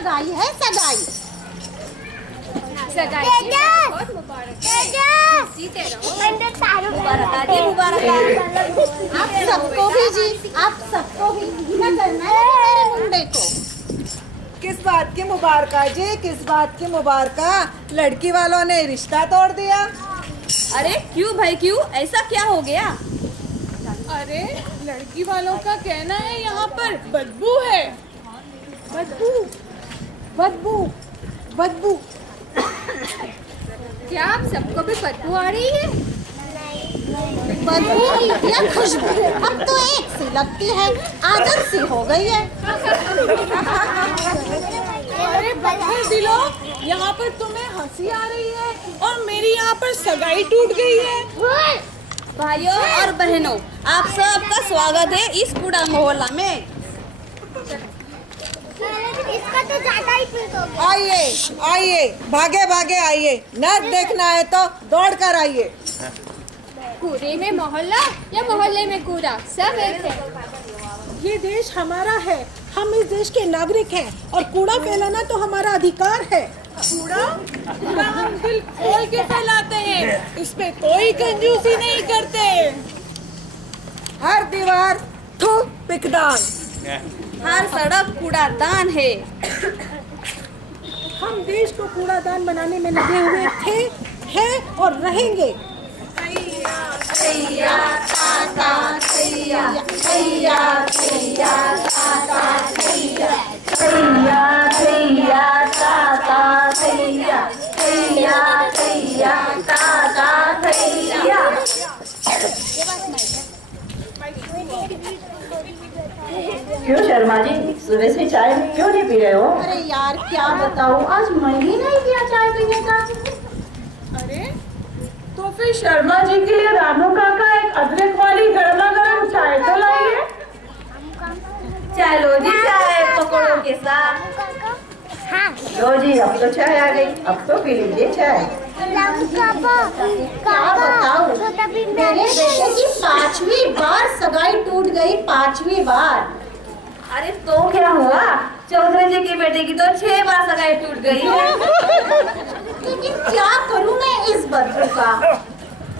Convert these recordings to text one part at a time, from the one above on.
सगाई है सगाई। बहुत मुबारक है। जीते रहो। मुबारक। आप सबको भी जी, आप सबको भी ना करना है मेरे मुंडे को। किस बात की मुबारका जी, किस बात की मुबारका? लड़की वालों ने रिश्ता तोड़ दिया। अरे क्यों भाई क्यों, ऐसा क्या हो गया? अरे लड़की वालों का कहना है यहाँ पर बदबू है। बदबू बदबू बदबू। क्या आप सबको भी बदबू आ रही है? बदबू या खुशबू अब तो एक सी लगती है, आदत सी हो गई है। अरे बदबू दिलो, यहाँ पर तुम्हें हंसी आ रही है और मेरी यहाँ पर सगाई टूट गई है। भाइयों और बहनों, आप सबका स्वागत है इस कूड़ा मोहल्ला में। इसका तो ज्यादा ही पीट हो गया। आइए आइए, भागे भागे आइए, नच देखना है तो दौड़ कर आइए। कूड़े में मोहल्ला या मोहल्ले में कूड़ा, सब एक है। ये देश हमारा है, हम इस देश के नागरिक हैं और कूड़ा फैलाना तो हमारा अधिकार है। कूड़ा हम दिल खोल के फैलाते हैं, इस पे कोई कंजूसी नहीं करते। हर दीवार थू पिकदान, हर सड़क कूड़ादान है। हम देश को कूड़ादान बनाने में लगे हुए थे, हैं और रहेंगे। क्यों शर्मा जी, सुबह से चाय क्यों नहीं पी रहे हो? अरे यार क्या बताऊँ, आज मन ही नहीं किया चाय पीने का। अरे तो फिर शर्मा जी के लिए रानू काका एक अदरक वाली गर्मा गर्म चाय तो लाइए। चलो जी चाय पकौड़ों के साथ। हाँ, लो जी, अब तो चाय आ गई, अब तो पी लीजिए चाय। क्या बताऊँ, मेरे बेटे की 5वीं बार सगाई टूट गई, 5वीं बार। अरे तो क्या हुआ, चौधरी जी की बेटे की तो 6 बार सगाई टूट गई है। लेकिन क्या करूँ मैं इस बदबू का।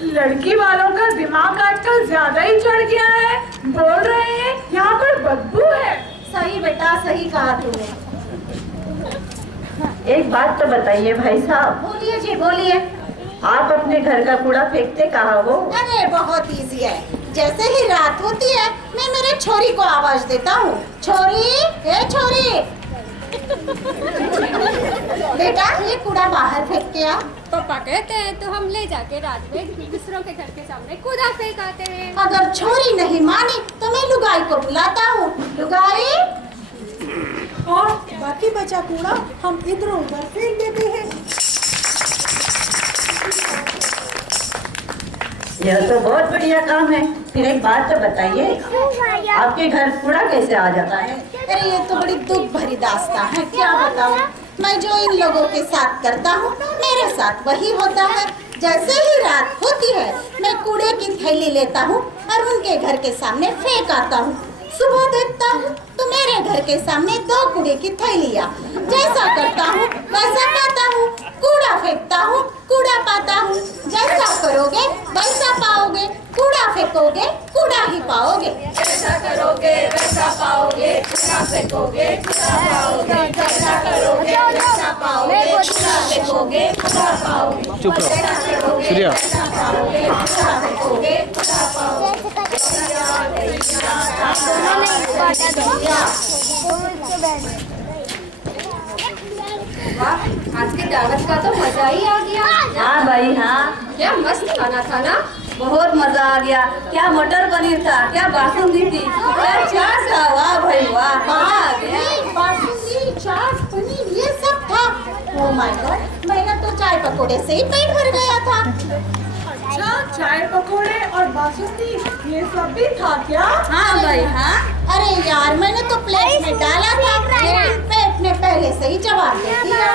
लड़की वालों का दिमाग आजकल ज्यादा ही चढ़ गया है, बोल रहे हैं यहाँ पर बदबू है। सही बेटा, सही कहा तूने। एक बात तो बताइए भाई साहब, बोलिए जी बोलिए। आप अपने घर का कूड़ा फेंकते कहाँ हो? अरे बहुत इजी है, जैसे ही रात होती है मैं मेरे छोरी को आवाज देता हूँ, छोरी ए छोरी बेटा ये कूड़ा बाहर फेंक के आ। पापा कहते हैं तो हम ले जाके रात में दूसरों के घर के सामने कूड़ा फेंक आते हैं। अगर छोरी नहीं मानी तो मैं लुगाई को बुलाता हूँ, लुगाई। और बाकी बचा कूड़ा हम इधर उधर फेंक देते हैं। यह तो बहुत बढ़िया काम है। फिर एक बात तो बताइए, आपके घर कूड़ा कैसे आ जाता है? अरे ये तो बड़ी दुख भरी दास्तां है, क्या बताऊँ। मैं जो इन लोगों के साथ करता हूँ मेरे साथ वही होता है। जैसे ही रात होती है मैं कूड़े की थैली लेता हूँ और उनके घर के सामने फेंक आता हूँ। सुबह देखता हूँ तो मेरे घर के सामने 2 कूड़े की थैलियाँ। जैसा करता हूँ वैसा पाता हूँ, कूड़ा फेंकता हूँ कूड़ा पाता हूँ। जैसा करोगे वैसा पाओगे, कूड़ा फेंकोगे कूड़ा ही पाओगे। जैसा करोगे वैसा पाओगे, कूड़ा फेंकोगे कूड़ा पाओगे। जैसा करोगे वैसा पाओगे, कूड़ा फेंकोगे कूड़ा पाओगे। चुप रहो सूर्या। आज की दावत का तो मजा ही आ गया। हाँ भाई हाँ, क्या मस्त खाना था ना। बहुत मजा आ गया। क्या मटर पनीर था, क्या बासुंदी थी, क्या चाट था, वाह भाई वाह, मजा आ गया। बासुंदी, चाट, पनीर ये सब था। ओह माय गॉड, मेरा तो चाय पकौड़े से ही पेट भर गया था। अच्छा, चाय पकोड़े और बासुंदी ये सब भी था क्या? हाँ भाई हाँ। अरे यार मैंने तो प्लेट में डाला था, लेकिन पेट ने पहले से ही जवाब दे दिया।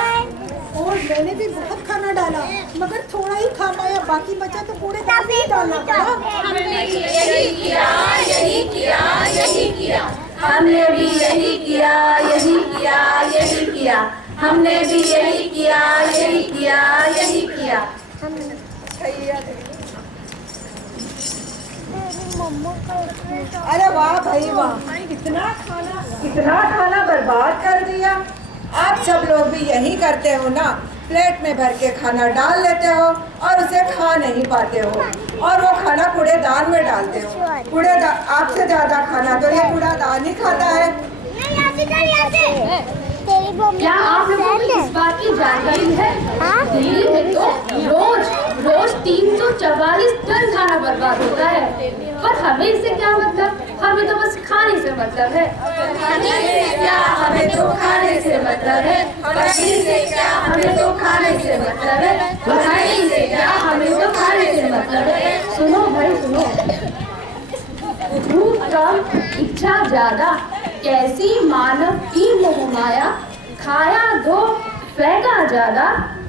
और मैंने भी बहुत खाना डाला, मगर थोड़ा ही खा पाया, बाकी बचा तो पूरे दाल में डालना पड़ा। हमने यही किया, यही किया, यही किया। हमने भी यही किया, यही किया, यही किया। हमने भी यही किया, यही किया, यही किया। अरे वाह भाई वाह, कितना खाना बर्बाद कर दिया। आप सब लोग भी यही करते हो ना, प्लेट में भर के खाना डाल लेते हो और उसे खा नहीं पाते हो और वो खाना कूड़ेदान में डालते हो। कूड़ेदान आपसे ज्यादा खाना तो ये कूड़ेदान ही खाता है। क्या आप लोगों को इस बात की जानकारी है? दिल्ली में तो रोज 344 टन खाना बर्बाद होता है, पर हमें इससे क्या मतलब? हमें तो बस खाने से मतलब है। हमें तो खाने से मतलब है। पनीर से क्या? हमें तो खाने से मतलब है। पनीर से क्या? हमें तो खाने से मतलब है। सुनो भाई सुनो, भूख कम इच्छा ज्यादा, कैसी मानव की मोह माया। खाया दो फेंका ज्यादा,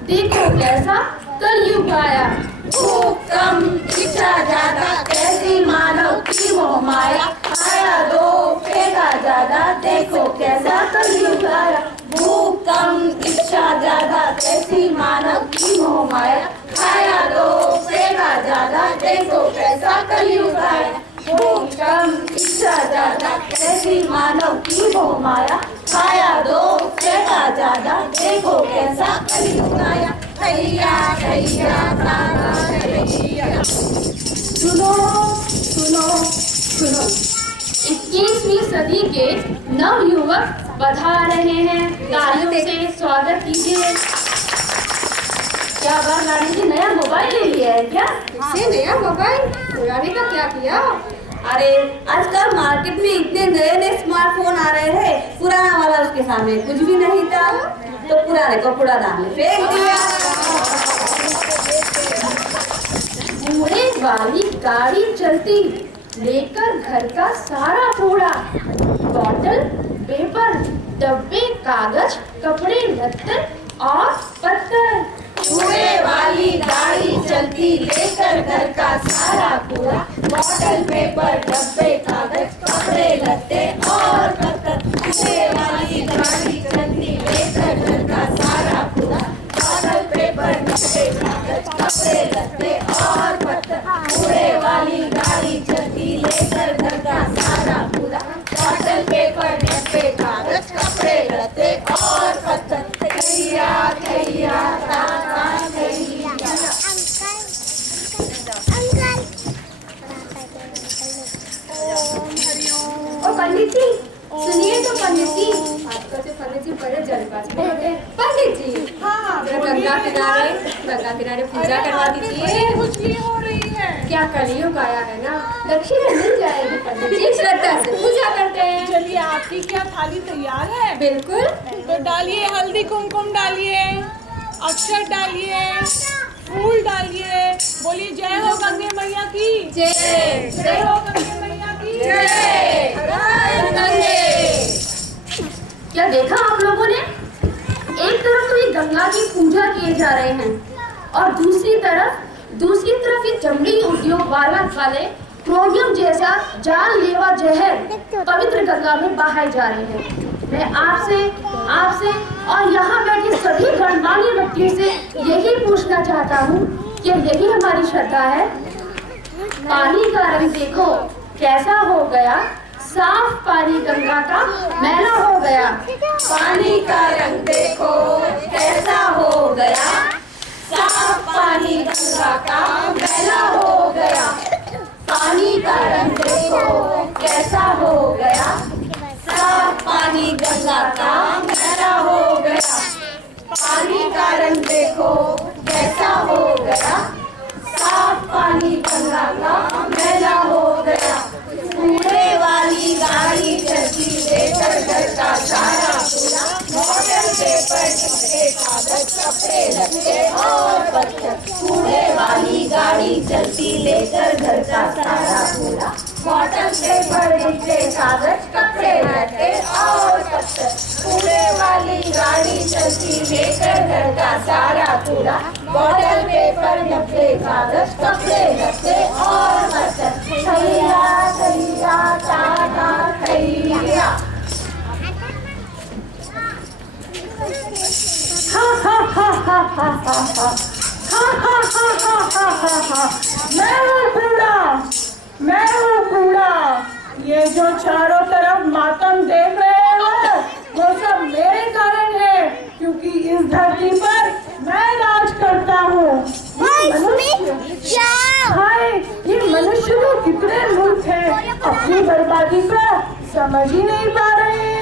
देखो कैसा कलयुग आया। भूख कम इच्छा ज्यादा, कैसी मानव की मोह माया। खाया दो फेंका ज्यादा, देखो कैसा कलयुग आया। भूख कम इच्छा ज्यादा, कैसी मानव की मोह माया। खाया दो फेंका ज्यादा, देखो कैसा कलयुग आया। भूख कम इच्छा ज्यादा, कैसी मानव की मोह माया। खाया दो फेंका ज्यादा, देखो कैसा कलयुग आया। कैया कैया तारा कैया। सुनो सुनो सुनो, 21वीं सदी के नवयुवक बधा रहे हैं, तालियों से स्वागत कीजिए। क्या बात रानी जी, नया मोबाइल ले लिया है क्या? नया मोबाइल? पुराने का क्या किया? अरे आजकल मार्केट में इतने नए नए स्मार्टफोन आ रहे हैं, पुराना वाला उसके सामने कुछ भी नहीं था, तो पुराने को कूड़ादान में फेंक दिया। कूड़े वाली गाड़ी चलती, लेकर घर का सारा कूड़ा, बॉटल, पेपर, डब्बे, कागज, कपड़े, लत्ते और पत्थर। कूड़े वाली गाड़ी चलती, लेकर घर का सारा कूड़ा, बॉटल, पेपर, डब्बे, कागज, कपड़े, लत्ते और पत्थर। कूड़े वाली गाड़ी चलती, लेकर घर का सारा कूड़ा, बॉटल, पेपर, डब्बे, कागज, कपड़े, लत्ते और पत्थर। कूड़े वाली गाड़ी चलती, लेकर घर का सारा कूड़ा, बॉटल, पेपर, डब्बे, कागज, कपड़े, लत्ते और पत्थर। कैया कैया तारा कैया। ओ पंडित जी सुनिए तो, पंडित जी आजकल से पंडित जी बड़े जल्दबाजी में होते हैं। पंडित जी हाँ, गंगा किनारे पूजा करवा दीजिए। कुछ नहीं हो रही है। क्या कलयुग आया है ना, दक्षिणा मिल जाएगी। पंडित जी श्रद्धा से पूजा करते हैं। चलिए, आपकी क्या थाली तैयार है? बिल्कुल। तो डालिए, हल्दी कुमकुम डालिए, अक्षर डालिए, फूल डालिए। बोलिए जय हो गंगे मैया की जय। जय हो गंगे मैया की जय। क्या देखा आप लोगों ने? एक तरफ तो ये गंगा की पूजा किए जा रहे हैं और दूसरी तरफ ये चमड़ी उद्योग वाले क्रोमियम जैसा जानलेवा जहर पवित्र गंगा में बहाए जा रहे हैं। मैं आपसे और यहाँ बैठे सभी गणमान्य व्यक्तियों से यही पूछना चाहता हूँ कि यही हमारी श्रद्धा है। पानी का रंग देखो कैसा हो गया, साफ पानी गंगा का मैला हो गया। पानी का रंग देखो कैसा हो गया, साफ पानी गंगा का मैला हो गया। पानी का रंग देखो कैसा हो गया, साफ पानी गंगा का मैला हो गया। पानी का रंग देखो कैसा हो गया, साफ पानी गंगा का मैला हो गया। कूड़े वाली गाड़ी चलती, लेकर घर का सारा कूड़ा, बॉटल, पेपर, डब्बे, कागज, कपड़े, लत्ते और पत्थर। कूड़े वाली गाड़ी चलती, लेकर घर का सारा कूड़ा, बॉटल पेपर डिब्बे कागज कपड़े रहते और पत्थर, कूड़े वाली गाड़ी चलती लेकर घर का सारा कूड़ा, बॉटल पेपर डब्बे कागज कपड़े रहते और पत्थर, खैया खैया टाटा खैया। मैं हूँ कूड़ा। ये जो चारों तरफ मातम देख रहे हो वो सब मेरे कारण है, क्योंकि इस धरती पर मैं राज करता हूँ। हाय, ये मनुष्य तो कितने मूर्ख हैं, अपनी बर्बादी को समझ ही नहीं पा रहे हैं।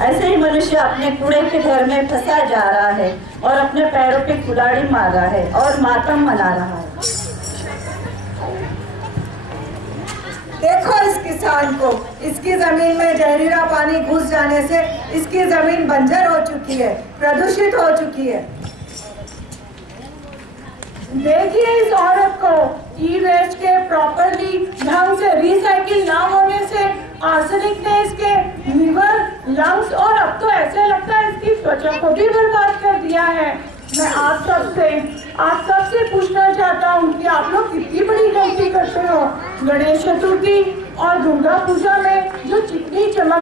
ऐसे ही मनुष्य अपने कूड़े के घर में फंसा जा रहा है और अपने पैरों पे कुल्हाड़ी मार रहा है और मातम मना रहा है। देखो इस किसान को, इसकी जमीन में जहरीला पानी घुस जाने से इसकी जमीन बंजर हो चुकी है, प्रदूषित हो चुकी है। देखिए इस औरत को, ई वेस्ट के प्रॉपरली ढंग से रिसाइकिल ना होने से आर्सेनिक ने इसके लीवर, लंग्स और अब तो ऐसे लगता है इसकी त्वचा को भी बर्बाद कर दिया है। मैं आप सबसे पूछना चाहता हूँ कि आप लोग कितनी बड़ी गलती करते हो। गणेश चतुर्थी और दुर्गा पूजा में जो चिकनी चमक